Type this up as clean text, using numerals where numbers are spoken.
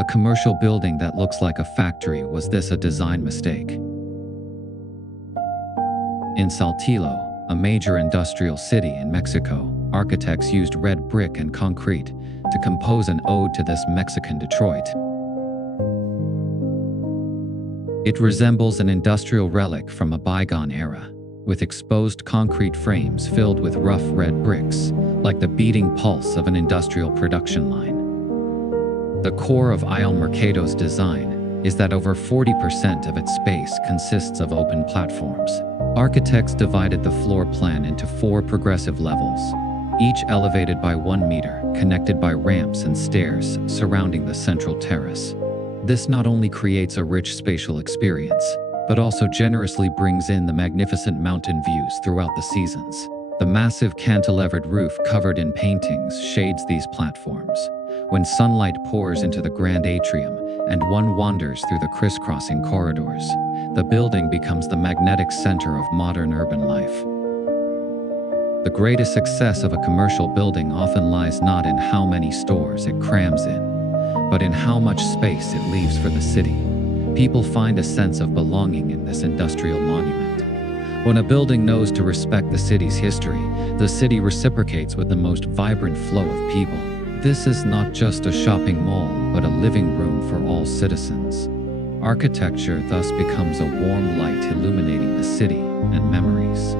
A commercial building that looks like a factory. Was this a design mistake? In Saltillo, a major industrial city in Mexico, architects used red brick and concrete to compose an ode to this Mexican Detroit. It resembles an industrial relic from a bygone era, with exposed concrete frames filled with rough red bricks, like the beating pulse of an industrial production line. The core of Il Mercato's design is that over 40% of its space consists of open platforms. Architects divided the floor plan into 4 progressive levels, each elevated by 1 meter, connected by ramps and stairs surrounding the central terrace. This not only creates a rich spatial experience, but also generously brings in the magnificent mountain views throughout the seasons. The massive cantilevered roof covered in paintings shades these platforms. When sunlight pours into the grand atrium and one wanders through the crisscrossing corridors, the building becomes the magnetic center of modern urban life. The greatest success of a commercial building often lies not in how many stores it crams in, but in how much space it leaves for the city. People find a sense of belonging in this industrial monument. When a building knows to respect the city's history, the city reciprocates with the most vibrant flow of people. This is not just a shopping mall, but a living room for all citizens. Architecture thus becomes a warm light illuminating the city and memories.